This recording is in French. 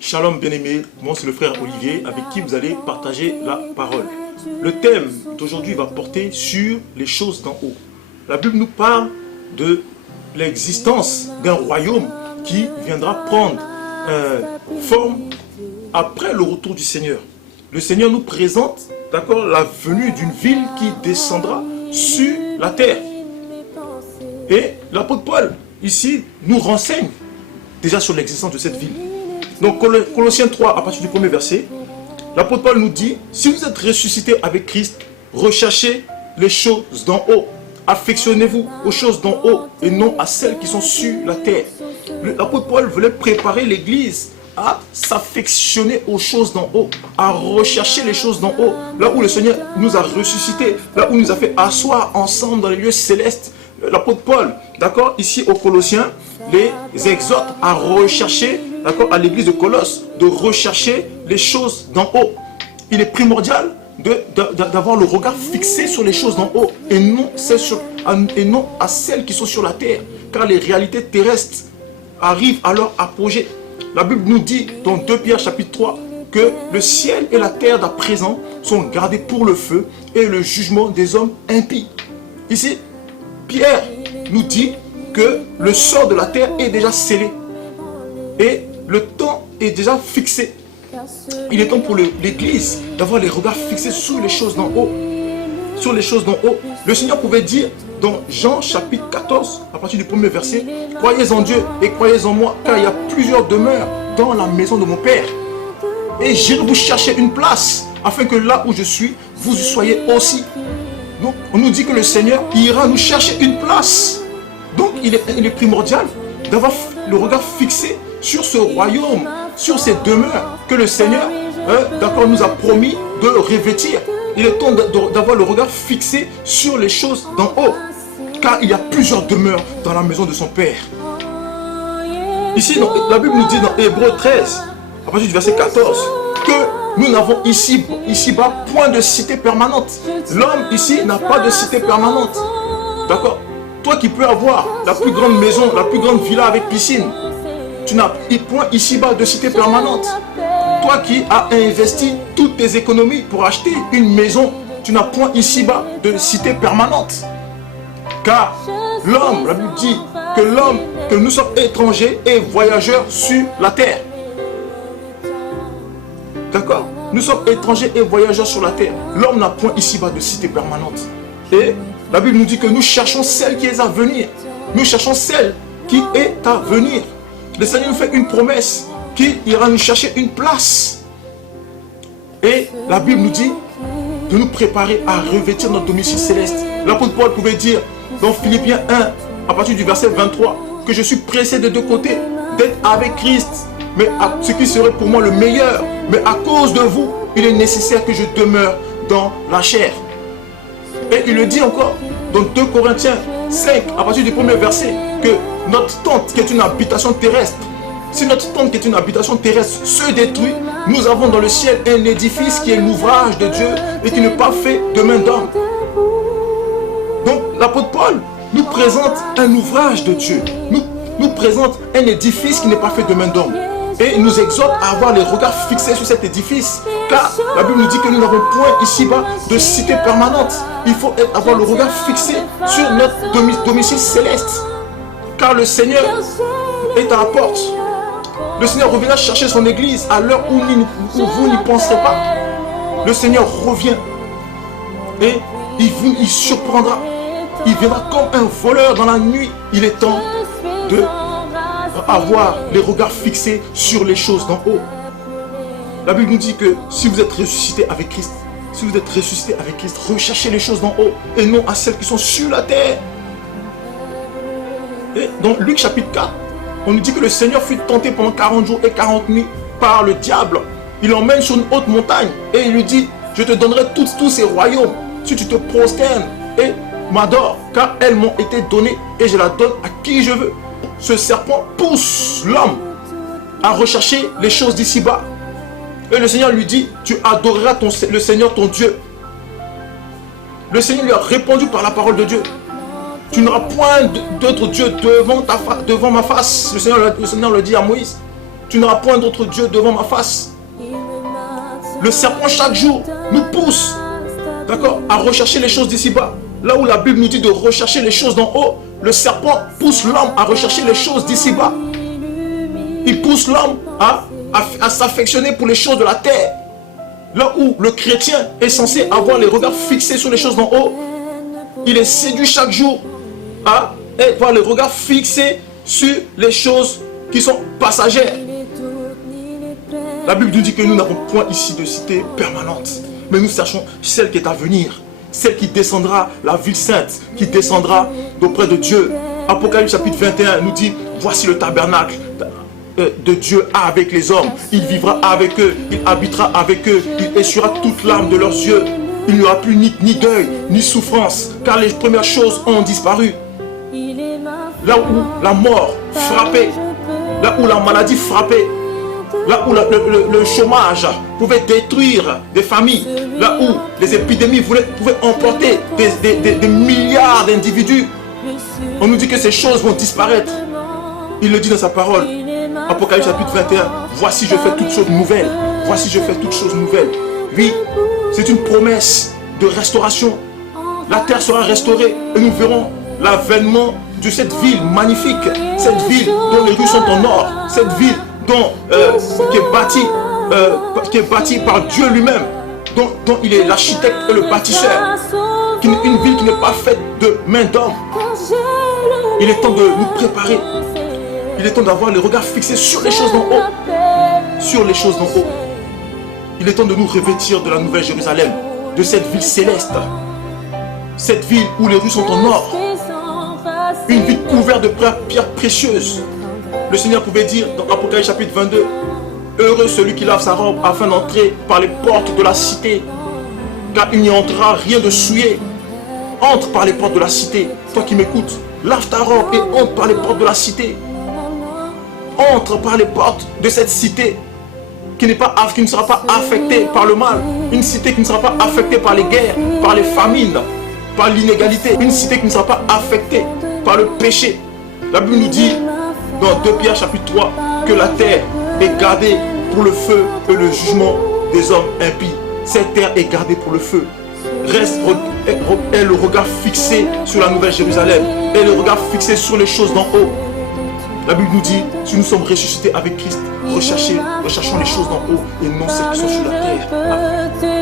Shalom bien-aimés, moi c'est le frère Olivier avec qui vous allez partager la parole. Le thème d'aujourd'hui va porter sur les choses d'en haut. La Bible nous parle de l'existence d'un royaume qui viendra prendre forme après le retour du Seigneur. Le Seigneur nous présente, d'accord, la venue d'une ville qui descendra sur la terre. Et l'apôtre Paul, ici, nous renseigne déjà sur l'existence de cette ville. Donc, Colossiens 3, à partir du premier verset, l'apôtre Paul nous dit, si vous êtes ressuscité avec Christ, recherchez les choses d'en haut. Affectionnez-vous aux choses d'en haut et non à celles qui sont sur la terre. L'apôtre Paul voulait préparer l'église à s'affectionner aux choses d'en haut, à rechercher les choses d'en haut, là où le Seigneur nous a ressuscités, là où il nous a fait asseoir ensemble dans les lieux célestes. L'apôtre Paul, d'accord, ici aux Colossiens, les exhorte à rechercher, d'accord, à l'église de Colosse, de rechercher les choses d'en haut. Il est primordial d'avoir le regard fixé sur les choses d'en haut et non à celles qui sont sur la terre, car les réalités terrestres arrivent à leur apogée. La Bible nous dit dans 2 Pierre chapitre 3 que le ciel et la terre d'à présent sont gardés pour le feu et le jugement des hommes impies. Ici, Pierre nous dit que le sort de la terre est déjà scellé et le temps est déjà fixé. Il est temps pour l'église d'avoir les regards fixés sur les choses d'en haut. Sur les choses d'en haut. Le Seigneur pouvait dire dans Jean chapitre 14, à partir du premier verset, « Croyez en Dieu et croyez en moi, car il y a plusieurs demeures dans la maison de mon Père. Et j'irai vous chercher une place, afin que là où je suis, vous y soyez aussi. » Donc, on nous dit que le Seigneur ira nous chercher une place. Donc, il est primordial d'avoir le regard fixé sur ce royaume, sur ces demeures que le Seigneur d'accord, nous a promis de revêtir. Il est temps d'avoir le regard fixé sur les choses d'en haut, car il y a plusieurs demeures dans la maison de son Père. Ici, la Bible nous dit dans Hébreux 13, à partir du verset 14, que nous n'avons ici-bas point de cité permanente. L'homme ici n'a pas de cité permanente. D'accord? Toi qui peux avoir la plus grande maison, la plus grande villa avec piscine, tu n'as point ici-bas de cité permanente. Toi qui as investi toutes tes économies pour acheter une maison, tu n'as point ici-bas de cité permanente. Car l'homme, la Bible dit que nous sommes étrangers et voyageurs sur la terre. D'accord? Nous sommes étrangers et voyageurs sur la terre. L'homme n'a point ici-bas de cité permanente. Et la Bible nous dit que nous cherchons celle qui est à venir. Nous cherchons celle qui est à venir. Le Seigneur nous fait une promesse qu'il ira nous chercher une place. Et la Bible nous dit de nous préparer à revêtir notre domicile céleste. L'apôtre Paul pouvait dire dans Philippiens 1, à partir du verset 23, que je suis pressé de deux côtés d'être avec Christ, mais ce qui serait pour moi le meilleur. Mais à cause de vous, il est nécessaire que je demeure dans la chair. Et il le dit encore dans 2 Corinthiens 5, à partir du premier verset, que notre tente qui est une habitation terrestre, si notre tente qui est une habitation terrestre se détruit, nous avons dans le ciel un édifice qui est l'ouvrage de Dieu et qui n'est pas fait de main d'homme. Donc l'apôtre Paul nous présente un ouvrage de Dieu, nous présente un édifice qui n'est pas fait de main d'homme. Et il nous exhorte à avoir les regards fixés sur cet édifice. Car la Bible nous dit que nous n'avons point ici-bas de cité permanente. Il faut avoir le regard fixé sur notre domicile céleste. Car le Seigneur est à la porte. Le Seigneur reviendra chercher son église à l'heure où vous n'y penserez pas. Le Seigneur revient. Et il surprendra. Il viendra comme un voleur dans la nuit. Il est temps de avoir les regards fixés sur les choses d'en haut. La Bible nous dit que si vous êtes ressuscité avec Christ, recherchez les choses d'en haut et non à celles qui sont sur la terre. Et dans Luc chapitre 4, on nous dit que le Seigneur fut tenté pendant 40 jours et 40 nuits par le diable. Il l'emmène sur une haute montagne et il lui dit, je te donnerai tous ces royaumes si tu te prosternes et m'adores, car elles m'ont été données et je la donne à qui je veux. Ce serpent pousse l'homme à rechercher les choses d'ici-bas. Et le Seigneur lui dit, tu adoreras le Seigneur ton Dieu. Le Seigneur lui a répondu par la parole de Dieu. Tu n'auras point d'autre Dieu devant ma face. Le Seigneur le dit à Moïse. Tu n'auras point d'autre Dieu devant ma face. Le serpent chaque jour nous pousse, d'accord, à rechercher les choses d'ici-bas. Là où la Bible nous dit de rechercher les choses d'en haut, le serpent pousse l'homme à rechercher les choses d'ici-bas. Il pousse l'homme à s'affectionner pour les choses de la terre. Là où le chrétien est censé avoir les regards fixés sur les choses d'en haut, il est séduit chaque jour à avoir les regards fixés sur les choses qui sont passagères. La Bible nous dit que nous n'avons point ici de cité permanente, mais nous cherchons celle qui est à venir, celle qui descendra, la ville sainte, qui descendra d'auprès de Dieu. Apocalypse chapitre 21 nous dit, voici le tabernacle de Dieu avec les hommes. Il vivra avec eux, il habitera avec eux, il essuiera toute larme de leurs yeux. Il n'y aura plus ni deuil, ni souffrance, car les premières choses ont disparu. Là où la mort frappait, là où la maladie frappait, là où le chômage pouvait détruire des familles, là où les épidémies pouvaient emporter des milliards d'individus, on nous dit que ces choses vont disparaître. Il le dit dans sa parole. Apocalypse chapitre 21, voici je fais toutes choses nouvelles. Voici je fais toutes choses nouvelles. Oui, c'est une promesse de restauration. La terre sera restaurée et nous verrons l'avènement de cette ville magnifique. Cette ville dont les rues sont en or. Cette ville qui est bâtie par Dieu lui-même. Dont il est l'architecte et le bâtisseur. Une ville qui n'est pas faite de main d'homme. Il est temps de nous préparer. Il est temps d'avoir les regards fixés sur les choses d'en haut. Sur les choses d'en haut. Il est temps de nous revêtir de la nouvelle Jérusalem, de cette ville céleste. Cette ville où les rues sont en or. Une ville couverte de pierres précieuses. Le Seigneur pouvait dire dans Apocalypse chapitre 22, heureux celui qui lave sa robe afin d'entrer par les portes de la cité, car il n'y entrera rien de souillé. Entre par les portes de la cité. Toi qui m'écoutes, lave ta robe et entre par les portes de la cité. Entre par les portes de cette cité qui ne sera pas affectée par le mal. Une cité qui ne sera pas affectée par les guerres, par les famines, par l'inégalité. Une cité qui ne sera pas affectée par le péché. La Bible nous dit dans 2 Pierre chapitre 3 que la terre est gardée pour le feu et le jugement des hommes impies. Cette terre est gardée pour le feu. Est le regard fixé sur la nouvelle Jérusalem. Est le regard fixé sur les choses d'en haut. La Bible nous dit, si nous sommes ressuscités avec Christ, recherchons les choses d'en haut et non celles qui sont sur la terre.